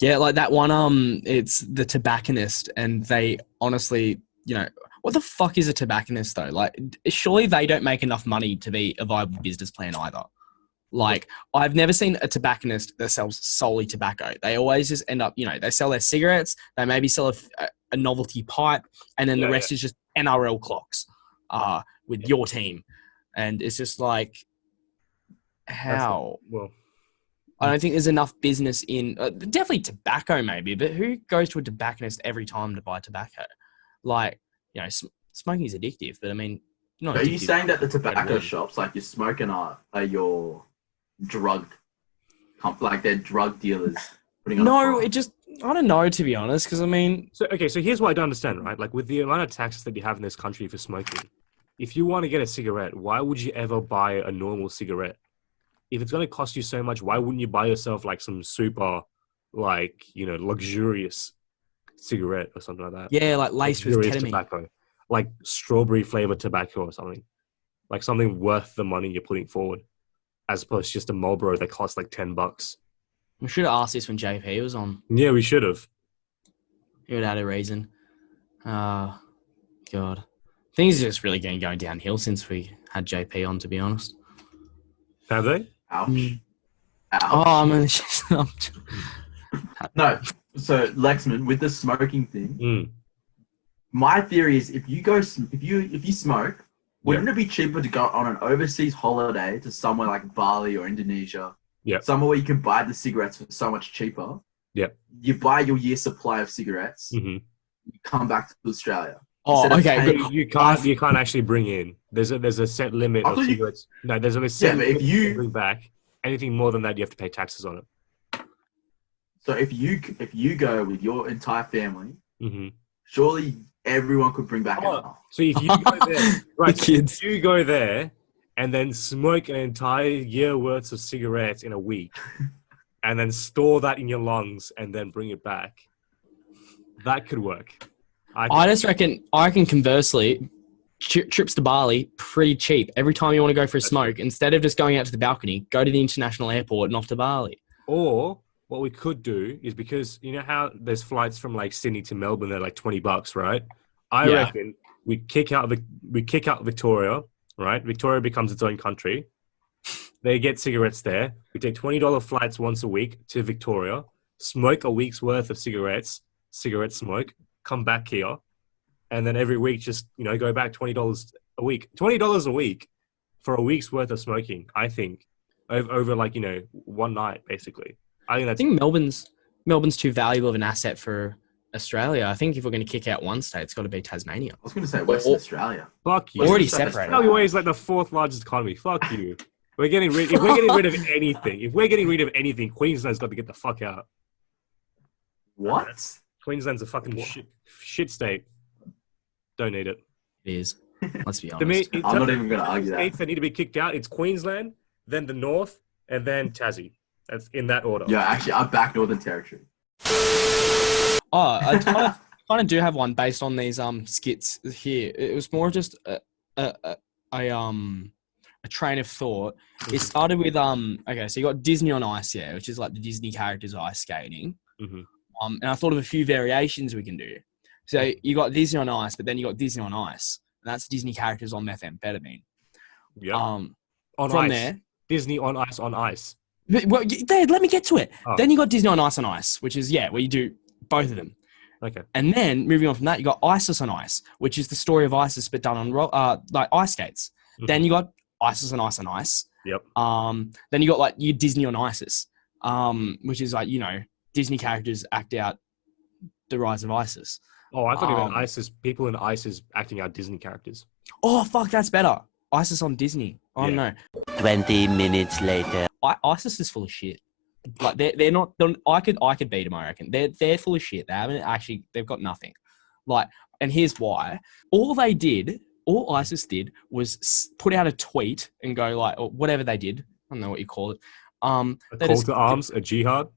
Yeah, like that one, it's the tobacconist, and they honestly, what the fuck is a tobacconist though? Like, surely they don't make enough money to be a viable business plan either. Like, I've never seen a tobacconist that sells solely tobacco. They always just end up, they sell their cigarettes, they maybe sell a novelty pipe, and then the rest is just NRL clocks with your team. And it's just like, how? I don't think there's enough business in definitely tobacco maybe, but who goes to a tobacconist every time to buy tobacco? Like, smoking is addictive, but I mean, not Are addictive. you saying that the tobacco shops, like you're smoking, are your drugged, like they're drug dealers? No, I don't know, to be honest, because I mean... So here's what I don't understand, right? Like, with the amount of taxes that you have in this country for smoking, if you want to get a cigarette, why would you ever buy a normal cigarette? If it's going to cost you so much, why wouldn't you buy yourself like some super, like, luxurious cigarette or something like that? Yeah, like laced with ketamine. Tobacco, like strawberry flavored tobacco or something. Like something worth the money you're putting forward, as opposed to just a Marlboro that costs like $10. We should have asked this when JP was on. Yeah, we should have. He would have had a reason. God. Things are just really going downhill since we had JP on, to be honest. Have they? Ouch. Oh, I mean, no. So Lexman, with the smoking thing, my theory is if you smoke, wouldn't it be cheaper to go on an overseas holiday to somewhere like Bali or Indonesia? Yeah. Somewhere where you can buy the cigarettes for so much cheaper. Yeah. You buy your year's supply of cigarettes. Mm-hmm. You come back to Australia. Oh, okay. But you can't actually bring in. There's a set limit of cigarettes. No, there's a set limit if you bring back anything more than that, you have to pay taxes on it. So if you go with your entire family, mm-hmm. surely everyone could bring back enough. So if you go there, right? The kids. If you go there and then smoke an entire year worth of cigarettes in a week, and then store that in your lungs and then bring it back, that could work. I reckon conversely, trips to Bali, pretty cheap. Every time you want to go for a smoke, instead of just going out to the balcony, go to the international airport and off to Bali. Or what we could do is, because you know how there's flights from like Sydney to Melbourne, they're like $20, right? I reckon we kick out Victoria, right? Victoria becomes its own country. They get cigarettes there. We take $20 flights once a week to Victoria, smoke a week's worth of cigarette smoke, come back here, and then every week just, go back $20 a week. $20 a week for a week's worth of smoking, I think, over like, one night, basically. I think Melbourne's too valuable of an asset for Australia. I think if we're going to kick out one state, it's got to be Tasmania. I was going to say Western Australia. Fuck you. Already separated. WA is like the fourth largest economy. Fuck you. If we're getting rid of anything, Queensland's got to get the fuck out. What? Queensland's a fucking shit state. Don't need it. It is. Let's be honest. To me, I'm not even going to argue that. States that need to be kicked out, it's Queensland, then the North, and then Tassie. That's in that order. Yeah, actually, I back Northern Territory. I kind of do have one based on these skits here. It was more just a train of thought. It started with okay, so you got Disney on Ice, which is like the Disney characters ice skating. Mm-hmm. And I thought of a few variations we can do. So you got Disney on Ice, but then you got Disney on Ice. And that's Disney characters on methamphetamine. Yeah. On from ice. There, Disney on ice. Well, let me get to it. Oh. Then you got Disney on Ice, which is where you do both of them. Okay. And then moving on from that, you got ISIS on Ice, which is the story of ISIS but done on like ice skates. Mm-hmm. Then you got ISIS on Ice. Yep. Then you got like your Disney on ISIS, which is like Disney characters act out the rise of ISIS. Oh, I thought even ISIS, people in ISIS acting out Disney characters. Oh, fuck, that's better. ISIS on Disney. Oh, no. 20 minutes later. ISIS is full of shit. Like, they're not... I could beat them, I reckon. They're full of shit. They've got nothing. Like, and here's why. All ISIS did was put out a tweet and go like, or whatever they did. I don't know what you call it. A call to arms, a jihad?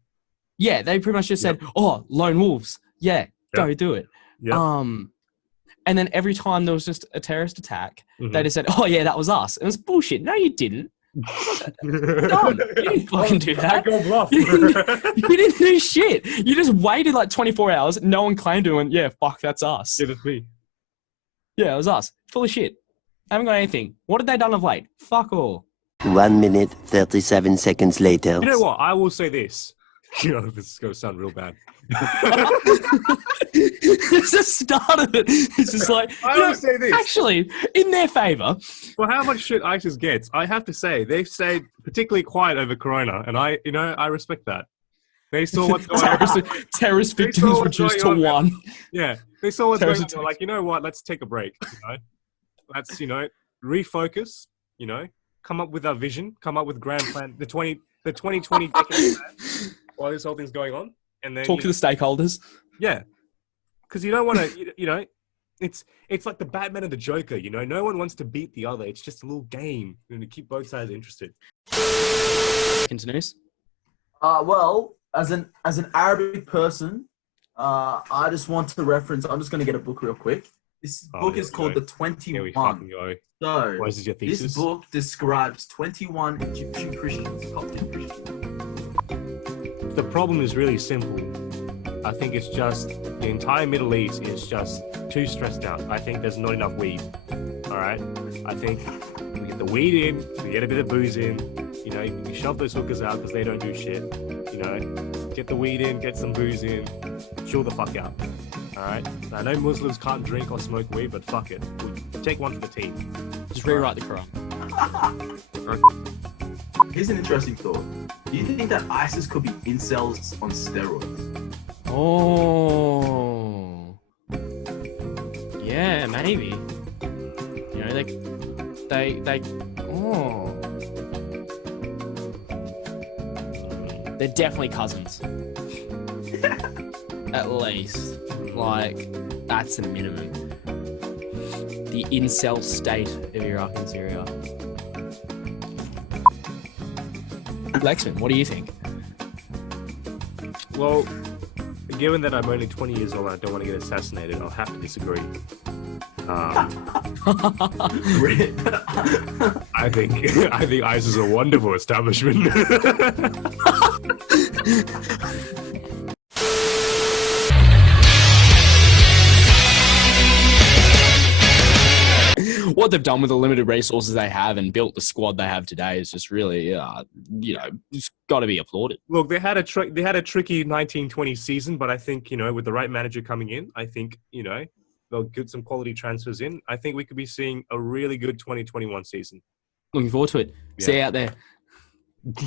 Yeah, they pretty much just said, oh, lone wolves. Yeah, go do it. Yep. And then every time there was just a terrorist attack, they just said, oh, yeah, that was us. And it was bullshit. No, you didn't. Done. You didn't fucking do that. Go bluff. You didn't do shit. You just waited like 24 hours. No one claimed it and went, yeah, fuck, that's us. Yeah, that's me. Yeah, it was us. Full of shit. Haven't got anything. What have they done of late? Fuck all. 1 minute, 37 seconds later. You know what? I will say this. You know, this is going to sound real bad. It's the start of it. It's just like, I you know, will say this. actually, in their favour. For how much shit ISIS gets, I have to say, they've stayed particularly quiet over Corona, and I respect that. They saw what's going on. Terrorist They victims saw what's reduced to going on, one. Yeah, they saw what's going on. Terrorist They're like, you know what? Let's take a break. You know? Let's, refocus, come up with our vision, come up with grand plan, the 2020 decade plan while this whole thing's going on. And then Talk to the stakeholders. Yeah. Because you don't want to, it's like the Batman and the Joker, no one wants to beat the other. It's just a little game to keep both sides interested. Continues. Well, as an Arabic person, I just want to reference. I'm just going to get a book real quick. This book is called The 21. Here we fucking go. So, What is your thesis? this book describes 21 Egyptian Christians, Coptic Christians. The problem is really simple. I think it's just the entire Middle East is just too stressed out. I think there's not enough weed. All right. I think we get the weed in, we get a bit of booze in. You shove those hookers out because they don't do shit. Get the weed in, get some booze in, chill the fuck out. All right. I know Muslims can't drink or smoke weed, but fuck it. We'll take one for the team. Just rewrite the Quran. Here's an interesting thought. Do you think that ISIS could be incels on steroids? Oh. Yeah, maybe. Oh. They're definitely cousins. At least. Like, that's the minimum. The incel state of Iraq and Syria. Lexman, what do you think? Well, given that I'm only 20 years old and I don't want to get assassinated, I'll have to disagree. I think ISIS is a wonderful establishment. What they've done with the limited resources they have and built the squad they have today is just really, it's got to be applauded. Look, they had a tricky 1920 season, but I think, with the right manager coming in, I think, they'll get some quality transfers in. I think we could be seeing a really good 2021 season. Looking forward to it. Yeah. See you out there.